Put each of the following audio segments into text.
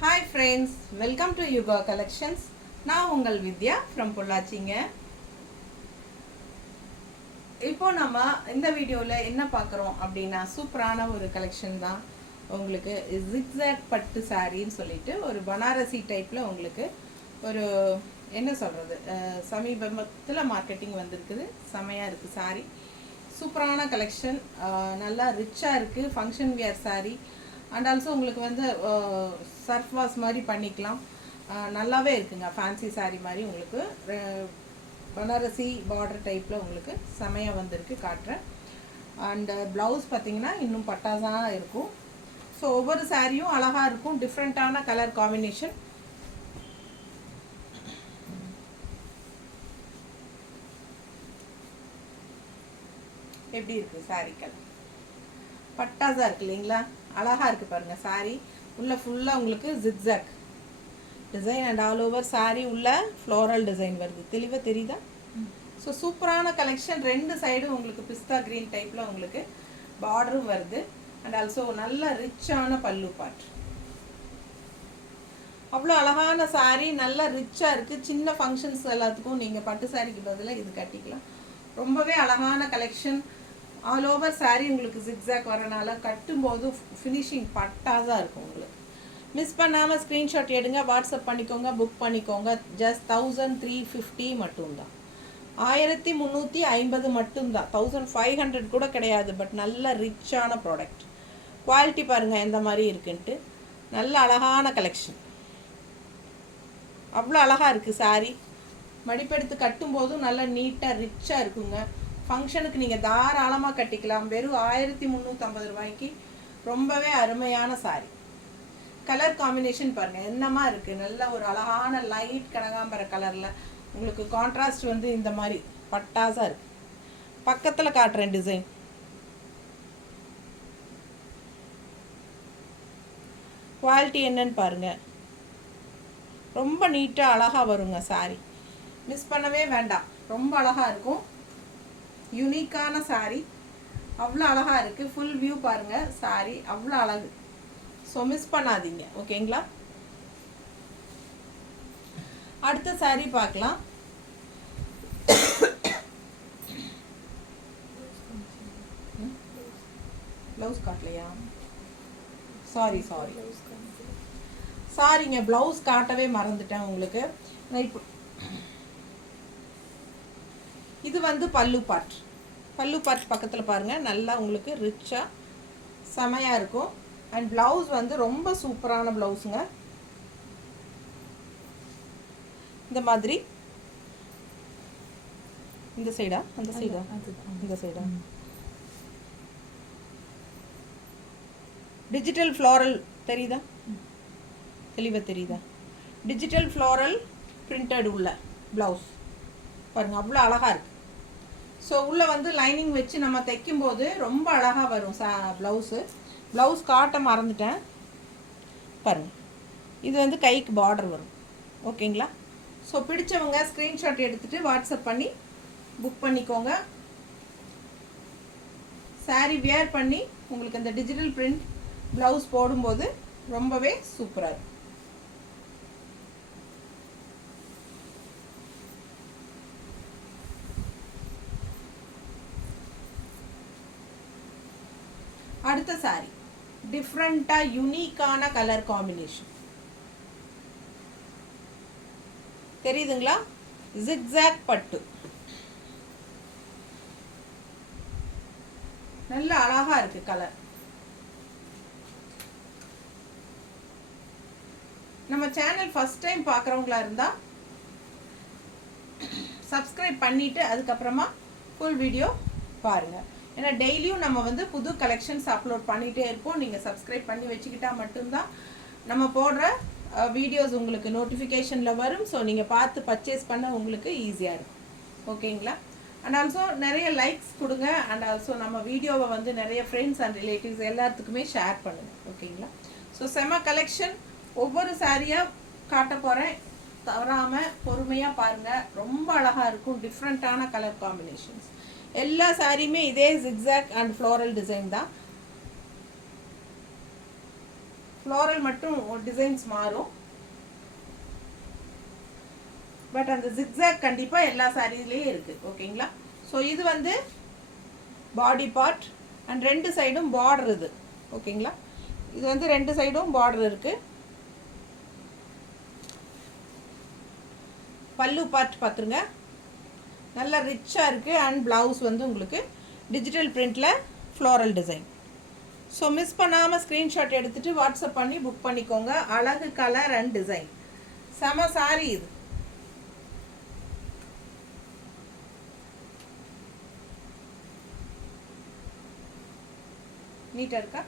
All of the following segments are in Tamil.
Hi friends, welcome to Yuga Collections. நான் உங்கள் வித்யா from பொள்ளாச்சிங்க. இப்போ நம்ம இந்த வீடியோவில் என்ன பார்க்குறோம் அப்படின்னா சூப்பரான ஒரு கலெக்ஷன் தான். உங்களுக்கு zigzag பட்டு சாரின்னு சொல்லிட்டு ஒரு பனாரசி டைப்பில் உங்களுக்கு ஒரு என்ன சொல்கிறது சமீபத்தில் மார்க்கெட்டிங் வந்திருக்குது. செமையாக இருக்குது சாரி. சூப்பரான கலெக்ஷன், நல்லா ரிச்சாக இருக்குது. Function wear sorry and also உங்களுக்கு வந்து சர்ஃப் வாஷ் மாதிரி பண்ணிக்கலாம். நல்லாவே இருக்குங்க. ஃபேன்சி சாரீ மாதிரி உங்களுக்கு பனாரசி பார்டர் டைப்பில் உங்களுக்கு செமையாக வந்திருக்கு காட்டுறேன். அண்டு ப்ளவுஸ் பார்த்திங்கன்னா இன்னும் பட்டாசாக இருக்கும். ஸோ ஒவ்வொரு சாரியும் அழகாக இருக்கும். டிஃப்ரெண்ட்டான கலர் காம்பினேஷன். எப்படி இருக்குது சாரிக்கள்? பட்டாசாக இருக்குது இல்லைங்களா? அழகாக இருக்குது பாருங்கள் சாரி. உள்ளே ஃபுல்லாக உங்களுக்கு zigzag design and all over sorry உள்ள ஃப்ளோரல் டிசைன் வருது. தெளிவாக தெரியுதா? ஸோ சூப்பரான கலெக்ஷன். ரெண்டு சைடும் உங்களுக்கு பிஸ்தா க்ரீன் டைப்பில் உங்களுக்கு பார்டரும் வருது அண்ட் ஆல்சோ நல்ல ரிச்சான பல்லு பார்ட். அவ்வளோ அழகான சாரீ, நல்லா ரிச்சாக இருக்குது. சின்ன ஃபங்க்ஷன்ஸ் எல்லாத்துக்கும் நீங்கள் பட்டு சாரிக்கு பதிலாக இது கட்டிக்கலாம். ரொம்பவே அழகான கலெக்ஷன். ஆல் ஓவர் சாரீ உங்களுக்கு ஜிக்ஸாக் வரனால கட்டும்போது ஃபினிஷிங் பட்டாதான் இருக்கும். உங்களுக்கு மிஸ் பண்ணாமல் ஸ்க்ரீன்ஷாட் எடுங்க, வாட்ஸ்அப் பண்ணிக்கோங்க, புக் பண்ணிக்கோங்க. ஜஸ்ட் 1350 மட்டும்தான். 1350 மட்டும்தான். 1500 கூட கிடையாது. பட் நல்ல ரிச்சான ப்ராடக்ட். குவாலிட்டி பாருங்கள் எந்த மாதிரி இருக்குன்ட்டு. நல்ல அழகான கலெக்ஷன். அவ்வளோ அழகாக இருக்குது சாரீ. மடிப்பெடுத்து கட்டும்போதும் நல்லா நீட்டாக ரிச்சாக இருக்குங்க. ஃபங்க்ஷனுக்கு நீங்கள் தாராளமாக கட்டிக்கலாம். வெறும் 1350 ரூபாய்க்கு ரொம்பவே அருமையான சாரீ. கலர் காம்பினேஷன் பாருங்கள் என்னமா இருக்குது. நல்ல ஒரு அழகான லைட் கனகாம்பர கலரில் உங்களுக்கு கான்ட்ராஸ்ட் வந்து இந்த மாதிரி பட்டாசாக இருக்குது. பக்கத்தில் காட்டுறேன் டிசைன். குவாலிட்டி என்னன்னு பாருங்கள். ரொம்ப நீட்டாக அழகாக வருங்க சாரீ. மிஸ் பண்ணவே வேண்டாம். ரொம்ப அழகாக இருக்கும். யூனிக்கான சாரீ. அவ்வளோ அழகாக இருக்குது. ஃபுல் வியூ பாருங்கள் சாரீ. அவ்வளோ அழகு. ஸோ மிஸ் பண்ணாதீங்க. ஓகேங்களா? அடுத்த சாரீ பார்க்கலாம். ப்ளவுஸ் காட்டலையா? சாரிங்க, ப்ளவுஸ் காட்டவே மறந்துட்டேன் உங்களுக்கு. இப்போ இது வந்து பல்லு பார்ட். பல்லு பார்ட் பக்கத்தில் பாருங்கள். நல்லா உங்களுக்கு ரிச்சாக செமையாக இருக்கும். அண்ட் ப்ளவுஸ் வந்து ரொம்ப சூப்பரான ப்ளவுஸுங்க. இந்த மாதிரி இந்த சைடா அந்த சைடா இந்த சைடா டிஜிட்டல் ஃப்ளோரல் தெரியுதா? தெளிவாக தெரியுதா? டிஜிட்டல் ஃப்ளோரல் பிரிண்டட் உள்ள ப்ளவுஸ் பாருங்கள். அவ்வளோ அழகாக இருக்குது. ஸோ உள்ளே வந்து லைனிங் வச்சு நம்ம தைக்கும்போது ரொம்ப அழகாக வரும் ப்ளவுஸு. ப்ளவுஸ் காட்ட மறந்துட்டேன் பாருங்கள். இது வந்து கைக்கு பார்டர் வரும். ஓகேங்களா? ஸோ பிடிச்சவங்க ஸ்க்ரீன்ஷாட் எடுத்துகிட்டு வாட்ஸ்அப் பண்ணி புக் பண்ணிக்கோங்க. சாரீ வியர் பண்ணி உங்களுக்கு அந்த டிஜிட்டல் பிரிண்ட் ப்ளவுஸ் போடும்போது ரொம்பவே சூப்பராக இருக்கும். அடுத்த சாரீ டிஃப்ரெண்ட்டாக யூனிக்கான கலர் காம்பினேஷன். தெரியுதுங்களா? ஜிக்ஸாக் பட்டு. நல்ல அழகாக இருக்குது கலர். நம்ம சேனல் ஃபர்ஸ்ட் டைம் பார்க்குறவங்களா இருந்தால் சப்ஸ்கிரைப் பண்ணிவிட்டு அதுக்கப்புறமா ஃபுல் வீடியோ பாருங்கள். ஏன்னா டெய்லியும் நம்ம வந்து புது கலெக்ஷன்ஸ் அப்லோட் பண்ணிகிட்டே இருப்போம். நீங்கள் சப்ஸ்கிரைப் பண்ணி வச்சுக்கிட்டால் மட்டும்தான் நம்ம போடுற வீடியோஸ் உங்களுக்கு நோட்டிஃபிகேஷனில் வரும். ஸோ நீங்கள் பார்த்து பர்ச்சேஸ் பண்ண உங்களுக்கு ஈஸியாக இருக்கும். ஓகேங்களா? அண்ட் ஆல்சோ நிறைய லைக்ஸ் கொடுங்க. அண்ட் ஆல்சோ நம்ம வீடியோவை வந்து நிறைய ஃப்ரெண்ட்ஸ் அண்ட் ரிலேட்டிவ்ஸ் எல்லாத்துக்குமே ஷேர் பண்ணுங்கள். ஓகேங்களா? ஸோ செம கலெக்ஷன். ஒவ்வொரு சாரியாக காட்ட போகிறேன். தவறாமல் பொறுமையாக பாருங்கள். ரொம்ப அழகாக இருக்கும். டிஃப்ரெண்ட்டான கலர் காம்பினேஷன்ஸ். எல்லா சாரியுமே இதே ஜிக்ஸாக் அண்ட் ஃப்ளோரல் டிசைன் தான். ஃப்ளோரல் மட்டும் டிசைன்ஸ் மாறும். பட் அந்த ஜிக்ஸாக் கண்டிப்பாக எல்லா சாரீஸ்லேயும் இருக்குது. ஓகேங்களா? ஸோ இது வந்து பாடி பார்ட் அண்ட் 2 சைடும் பார்டர் இது. ஓகேங்களா? இது வந்து 2 சைடும் பார்டர் இருக்குது. பல்லு பார்ட் பார்த்துருங்க, நல்லா ரிச்சாக இருக்குது. அண்ட் ப்ளவுஸ் வந்து உங்களுக்கு டிஜிட்டல் பிரிண்டில் ஃப்ளோரல் டிசைன். ஸோ மிஸ் பண்ணாமல் ஸ்க்ரீன்ஷாட் எடுத்துகிட்டு வாட்ஸ்அப் பண்ணி புக் பண்ணிக்கோங்க. அழகு கலர் அண்ட் டிசைன், செம சாரி இது. நீட்டாக இருக்கா?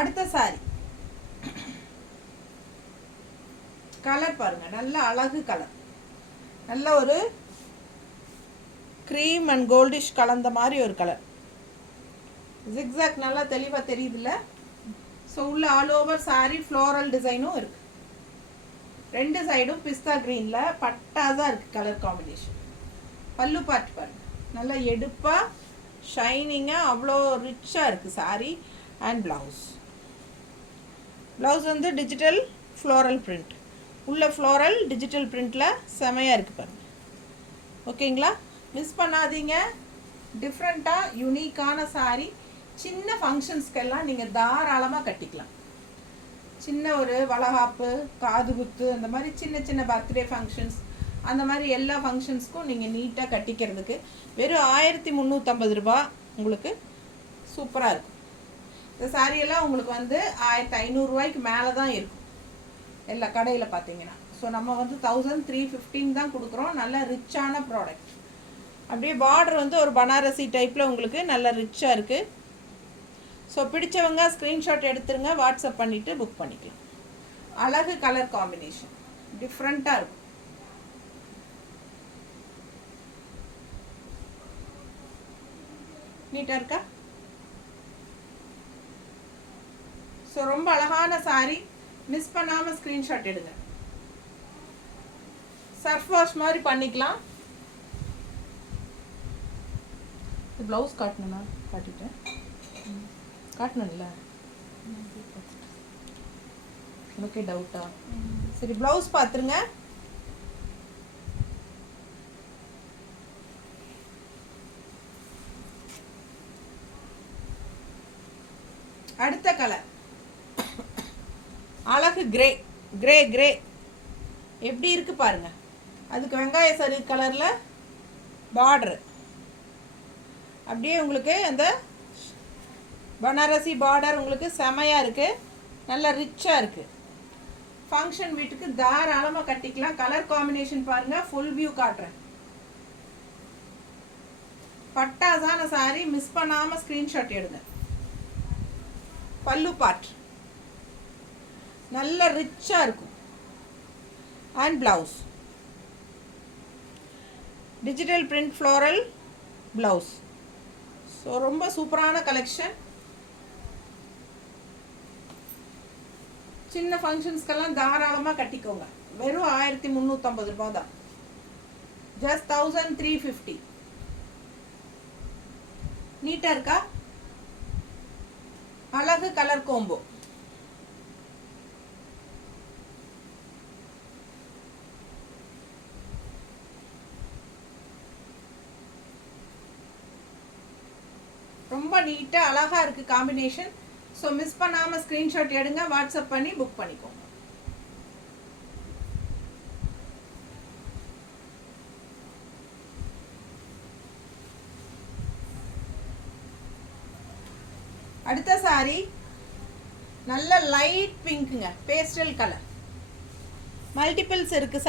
அடுத்த சாரி கலர் பாருங்க, நல்ல அழகு கலர், நல்ல ஒரு க்ரீம் அண்ட் கோல்டிஷ் கலந்த மாதிரி ஒரு கலர். ஜிக்ஸாக் நல்லா தெளிவாக தெரியுதுல்ல? ஸோ உள்ள ஆல் ஓவர் சாரி ஃப்ளோரல் டிசைனும் இருக்குது. 2 சைடும் பிஸ்தா க்ரீனில் பட்டாதான் இருக்குது கலர் காம்பினேஷன். பல்லு பார்ட் பாருங்க, நல்லா எடுப்பாக ஷைனிங்காக அவ்வளோ ரிச்சாக இருக்குது சாரி. அண்ட் ப்ளவுஸ் வந்து டிஜிட்டல் ஃப்ளோரல் பிரிண்ட், உள்ள ஃப்ளோரல் டிஜிட்டல் பிரிண்டில் செமையாக இருக்குது பாருங்கள். ஓகேங்களா? மிஸ் பண்ணாதீங்க. டிஃப்ரெண்ட்டாக யூனிக்கான சாரி. சின்ன ஃபங்க்ஷன்ஸ்க்கெல்லாம் நீங்கள் தாராளமாக கட்டிக்கலாம். சின்ன ஒரு வளகாப்பு, காது குத்து, அந்த மாதிரி சின்ன சின்ன பர்த்டே ஃபங்க்ஷன்ஸ், அந்த மாதிரி எல்லா ஃபங்க்ஷன்ஸ்க்கும் நீங்கள் நீட்டாக கட்டிக்கிறதுக்கு வெறும் 1350 ரூபா உங்களுக்கு சூப்பராக இருக்கும். இந்த சாரியெல்லாம் உங்களுக்கு வந்து 1500 ரூபாய்க்கு மேலே தான் இருக்கும் எல்லா கடையில் பார்த்தீங்கன்னா. ஸோ நம்ம வந்து 1315 தான் கொடுக்குறோம். நல்ல ரிச்சான ப்ராடக்ட். அப்படியே பார்டர் வந்து ஒரு பனாரசி டைப்பில் உங்களுக்கு நல்ல ரிச்சாக இருக்குது. ஸோ பிடிச்சவங்க ஸ்க்ரீன்ஷாட் எடுத்துருங்க, வாட்ஸ்அப் பண்ணிவிட்டு புக் பண்ணிக்கலாம். அழகு கலர் காம்பினேஷன், டிஃப்ரெண்ட்டாக இருக்கும். நீட்டாக இருக்கா? ஸோ ரொம்ப அழகான சாரி. மிஸ் பண்ணாமல் ஸ்க்ரீன்ஷாட் எடுங்க. சர்ஃப் வாஷ் மாதிரி பண்ணிக்கலாம். ப்ளவுஸ் காட்டணும்னா காட்டிட்டேன், காட்டணும்ல உனக்கே டவுட்டா? சரி, ப்ளவுஸ் பார்த்துருங்க. அடுத்த கலர் அழகு கிரே. கிரே கிரே எப்படி இருக்கு பாருங்க. அதுக்கு வெங்காய சரி கலரில் பார்டரு, அப்படியே உங்களுக்கு அந்த பனாரசி பார்டர் உங்களுக்கு செமையாக இருக்குது. நல்ல ரிச்சாக இருக்குது. ஃபங்க்ஷன் வீட்டுக்கு தாராளமாக கட்டிக்கலாம். கலர் காம்பினேஷன் பாருங்கள், ஃபுல் வியூ காட்டுறேன். பட்டாசான சாரி, மிஸ் பண்ணாமல் ஸ்க்ரீன்ஷாட் எடுங்க. பல்லு பார்ட் நல்ல ரிச்சாக இருக்கும். And blouse digital print floral blouse. So ரொம்ப சூப்பரான கலெக்ஷன். சின்ன ஃபங்க்ஷன்ஸ்க்கெல்லாம் தாராளமாக கட்டிக்கோங்க. வெறும் 1350 ரூபா தான். ஜஸ்ட் 1350. நீட்டாக இருக்கா? அழகு கலர் கோம்போ. ரொம்ப நீட்டாக அழகாக இருக்குது காம்பினேஷன். ஸோ மிஸ் பண்ணாமல் ஸ்க்ரீன்ஷாட் எடுங்க, வாட்ஸ்அப் பண்ணி புக் பண்ணிக்கோங்க. அடுத்த சாரி நல்ல லைட் பிங்க்குங்க, பேஸ்டல் கலர். மல்டிபிள்ஸ் இருக்குது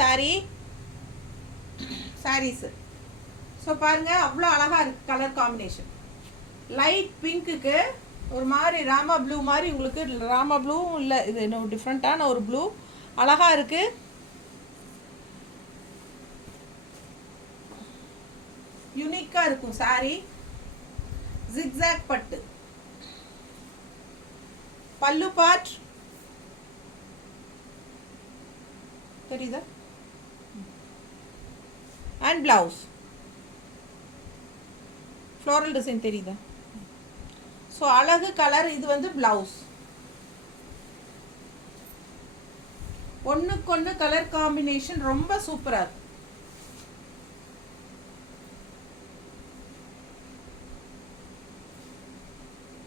சாரீஸு. ஸோ பாருங்கள், அவ்வளோ அழகாக இருக்குது கலர் காம்பினேஷன். லைட் பிங்க்குக்கு ஒரு மாதிரி ராமா ப்ளூ மாதிரி உங்களுக்கு, ராமா ப்ளூவும் இல்லை, இது இன்னும் டிஃப்ரெண்ட்டான ஒரு ப்ளூ. அழகாக இருக்குது. யூனிக்காக இருக்கும் சாரி. ஜிக்ஸாக் பட்டு. பல்லு பார்ட் தெரியுதா, அண்ட் பிளவுஸ் ஃப்ளோரல் டிசைன் தெரியுதா. ஸோ அழகு கலர். இது வந்து பிளவுஸ். ஒன்றுக்கொன்று கலர் காம்பினேஷன் ரொம்ப சூப்பராக இருக்கு.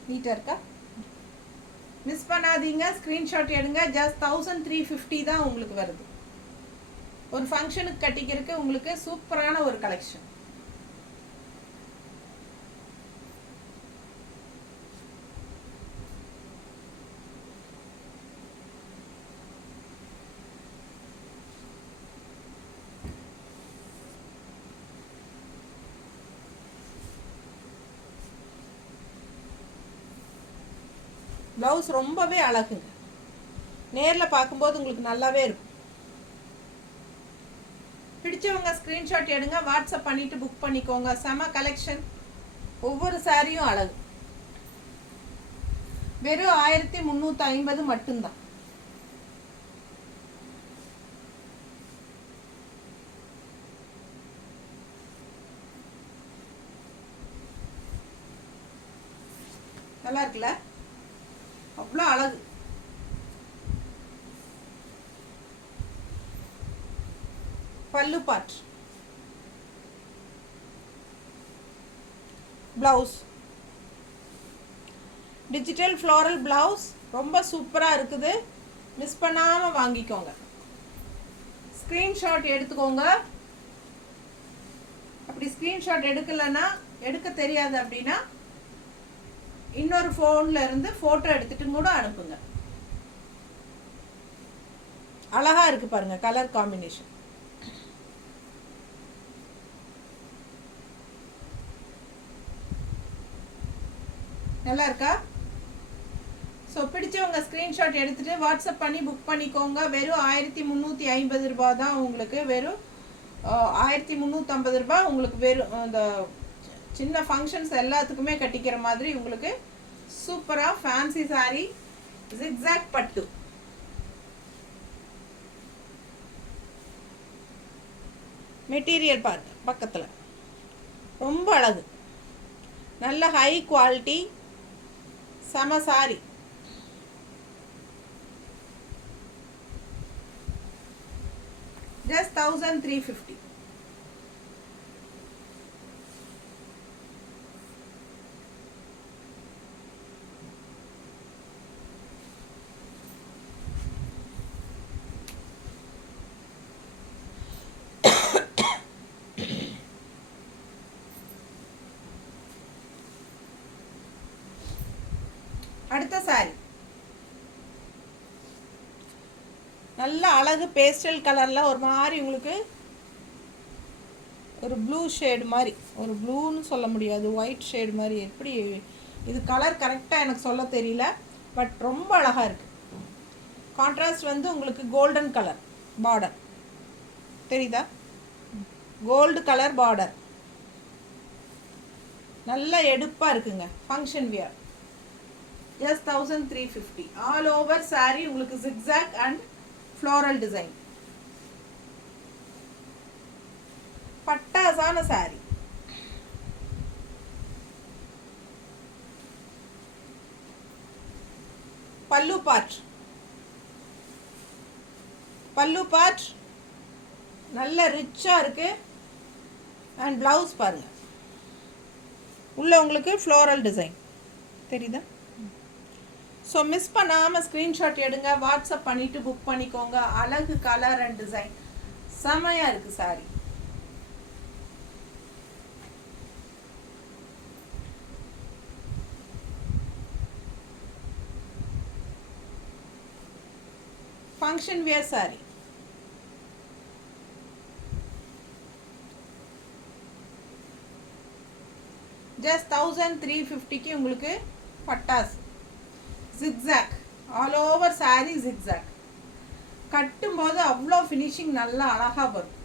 நீட்டாக இருக்கா? மிஸ் பண்ணாதீங்க, ஸ்க்ரீன்ஷாட் எடுங்க. ஜஸ்ட் 1350 தான் உங்களுக்கு வருது. ஒரு ஃபங்க்ஷனுக்கு கட்டிக்கிறதுக்கு உங்களுக்கு சூப்பரான ஒரு கலெக்ஷன். ப்ளவுஸ் ரொம்பவே அழகுங்க. நேரில் பார்க்கும்போது உங்களுக்கு நல்லாவே இருக்கும். பிடிச்சவங்க ஸ்க்ரீன்ஷாட் எடுங்க, வாட்ஸ்அப் பண்ணிவிட்டு புக் பண்ணிக்கோங்க. செம கலெக்ஷன். ஒவ்வொரு சாரியும் அழகு. வெறும் 1350 மட்டும்தான். நல்லா இருக்குல்ல? அவ்வளோ அழகு. பல்லு part, blouse digital floral blouse ரொம்ப சூப்பராக இருக்குது. மிஸ் பண்ணாமல் வாங்கிக்கோங்க. ஸ்க்ரீன்ஷாட் எடுத்துக்கோங்க. அப்படி ஸ்க்ரீன்ஷாட் எடுக்கலைன்னா, எடுக்க தெரியாது அப்படின்னா இன்னொரு ஃபோன்ல இருந்து ஃபோட்டோ எடுத்துட்டு கூட அனுப்புங்க. அழகா இருக்கு பாருங்க கலர் காம்பினேஷன். நல்லா இருக்கா? ஸோ பிடிச்சவங்க ஸ்க்ரீன்ஷாட் எடுத்துட்டு வாட்ஸ்அப் பண்ணி புக் பண்ணிக்கோங்க. வெறும் 1350 ரூபாய் தான் உங்களுக்கு. வெறும் 1350 ரூபாய் உங்களுக்கு. வெறும் அந்த சின்ன ஃபங்க்ஷன்ஸ் எல்லாத்துக்குமே கட்டிக்கிற மாதிரி உங்களுக்கு சூப்பராக ஃபேன்சி சாரி ஜிக்ஸாக் பட்டு. மெட்டீரியல் பாருங்க பக்கத்தில், ரொம்ப அழகு. நல்ல ஹை குவாலிட்டி, செம சாரி. ஜஸ்ட் 1350. அடுத்த சாரி நல்ல அழகு பேஸ்டல் கலரில் ஒரு மாதிரி உங்களுக்கு ஒரு ப்ளூ ஷேடு மாதிரி, ஒரு ப்ளூன்னு சொல்ல முடியாது, ஒயிட் ஷேடு மாதிரி. எப்படி இது கலர் கரெக்டாக எனக்கு சொல்ல தெரியல, பட் ரொம்ப அழகாக இருக்குது. கான்ட்ராஸ்ட் வந்து உங்களுக்கு கோல்டன் கலர் பார்டர் தெரியுதா, கோல்டு கலர் பார்டர். நல்ல எடுப்பாக இருக்குங்க. Function wear. Just 1350. All over sari உங்களுக்கு ஜிக்ஸாக் அண்ட் ஃப்ளோரல் டிசைன். பட்டாசான சாரி. பல்லு பார்ட், பல்லு பார்ட் நல்ல ரிச்சாக இருக்கு. அண்ட் பிளவுஸ் பாருங்க, உள்ள உங்களுக்கு ஃப்ளோரல் டிசைன் தெரியுதா. ஸோ மிஸ் பண்ணாமல் ஸ்க்ரீன்ஷாட் எடுங்க, வாட்ஸ்அப் பண்ணிவிட்டு புக் பண்ணிக்கோங்க. அழகு கலர் அண்ட் டிசைன் செமையாக இருக்குது sari. Function wear sari. Just 1350க்கு உங்களுக்கு பட்டாஸ் zigzag. All over sorry zigzag. கட்டும்போது அவ்வளோ ஃபினிஷிங் நல்லா அழகாக வரும்.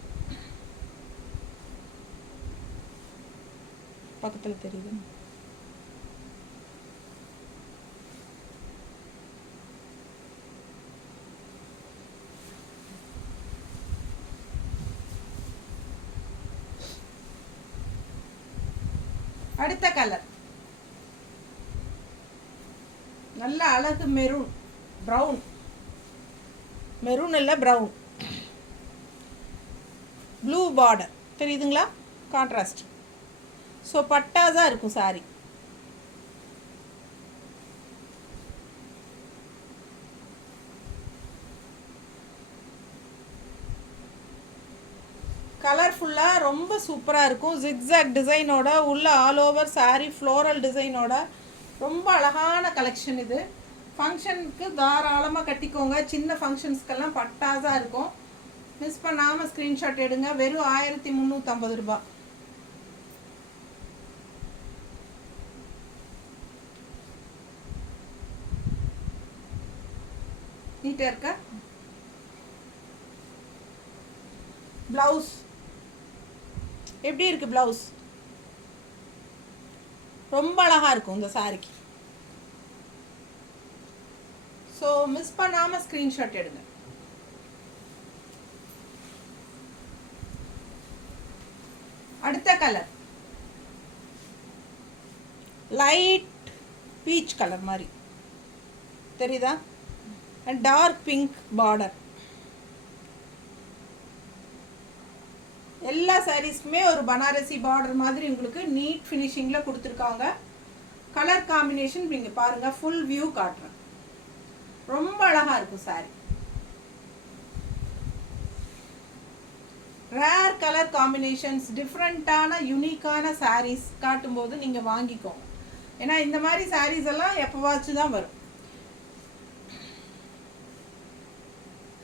பக்கத்தில் தெரியுது. அடுத்த கலர் நல்ல அழகு மெரூன், ப்ரௌன், மெரூன் இல்லை ப்ரௌன், ப்ளூ பார்டர் தெரியுதுங்களா, கான்ட்ராஸ்ட். ஸோ பட்டாஸாக இருக்கும் சாரி. கலர்ஃபுல்லாக ரொம்ப சூப்பராக இருக்கும். ஜிக்ஸாக் டிசைனோட உள்ள ஆல் ஓவர் சாரீ ஃப்ளோரல் டிசைனோட ரொம்ப அழகான கலெக்ஷன் இது. ஃபங்க்ஷனுக்கு தாராளமாக கட்டிக்கோங்க. சின்ன ஃபங்க்ஷன்ஸ்க்கெல்லாம் பட்டாஸாக இருக்கும். மிஸ் பண்ணாமல் ஸ்க்ரீன்ஷாட் எடுங்க. வெறும் 1350 ரூபாய். நீட்டாக இருக்கா? ப்ளவுஸ் எப்படி இருக்குது? ப்ளவுஸ் ரொம்ப அழகாக இருக்கும் இந்த சாரிக்கு. ஸோ மிஸ் பண்ணாமல் ஸ்க்ரீன்ஷாட் எடுங்க. அடுத்த கலர் லைட் பீச் கலர் மாதிரி தெரியுதா, அண்ட் டார்க் பிங்க் பார்டர். எல்லா சாரீஸ்க்குமே ஒரு பனாரசி பார்டர் மாதிரி உங்களுக்கு நீட் ஃபினிஷிங்கில் கொடுத்துருக்காங்க. கலர் காம்பினேஷன் நீங்கள் பாருங்கள், ஃபுல் வியூ காட்டுறேன். ரொம்ப அழகாக இருக்கும் சாரீ. ரேர் கலர் காம்பினேஷன்ஸ், டிஃப்ரெண்ட்டான யூனிக்கான சாரீஸ் காட்டும்போது நீங்கள் வாங்கிக்கோங்க. ஏன்னா இந்த மாதிரி சாரீஸ் எல்லாம் எப்போவாச்சும் தான் வரும்.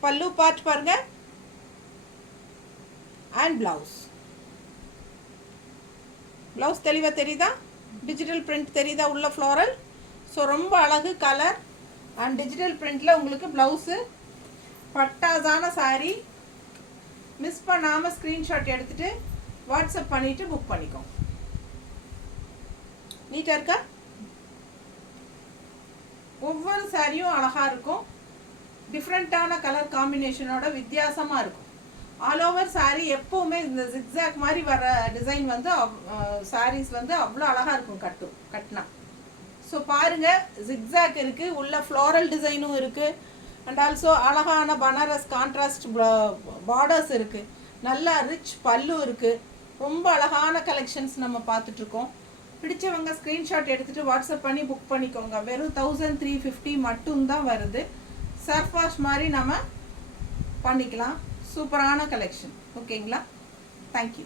பல்லு பார்ட் பாருங்க, அண்ட் பிளவுஸ். பிளவுஸ் தெளிவாக தெரியுதா? டிஜிட்டல் பிரிண்ட் தெரியுதா உள்ள ஃப்ளோரல்? ஸோ ரொம்ப அழகு கலர் அண்ட் டிஜிட்டல் பிரிண்டில் உங்களுக்கு ப்ளவுஸு. பட்டாஸான சாரீ. மிஸ் பண்ணாமல் ஸ்க்ரீன்ஷாட் எடுத்துகிட்டு வாட்ஸ்அப் பண்ணிவிட்டு புக் பண்ணிக்கோங்க. நீட்டாக இருக்கா? ஒவ்வொரு சாரியும் அழகாக இருக்கும். டிஃப்ரெண்ட்டான கலர் காம்பினேஷனோட வித்தியாசமாக இருக்கும். ஆல் ஓவர் சாரீ எப்போவுமே இந்த ஜிக்ஸாக் மாதிரி வர டிசைன் வந்து சாரீஸ் வந்து அவ்வளோ அழகாக இருக்கும் கட்டினா. ஸோ பாருங்கள், ஜிக்ஸாக் இருக்குது, உள்ள ஃப்ளோரல் டிசைனும் இருக்குது, அண்ட் ஆல்சோ அழகான பனாரஸ் கான்ட்ராஸ்ட் பார்டர்ஸ் இருக்குது, நல்லா ரிச் பல்லு இருக்குது. ரொம்ப அழகான கலெக்ஷன்ஸ் நம்ம பார்த்துட்ருக்கோம். பிடிச்சவங்க ஸ்க்ரீன்ஷாட் எடுத்துகிட்டு வாட்ஸ்அப் பண்ணி புக் பண்ணிக்கோங்க. வெறும் 1350 மட்டும்தான் வருது. சர்ஃபாஷ் மாதிரி நம்ம பண்ணிக்கலாம். சூப்பரான கலெக்ஷன். ஓகேங்களா? தேங்க்யூ.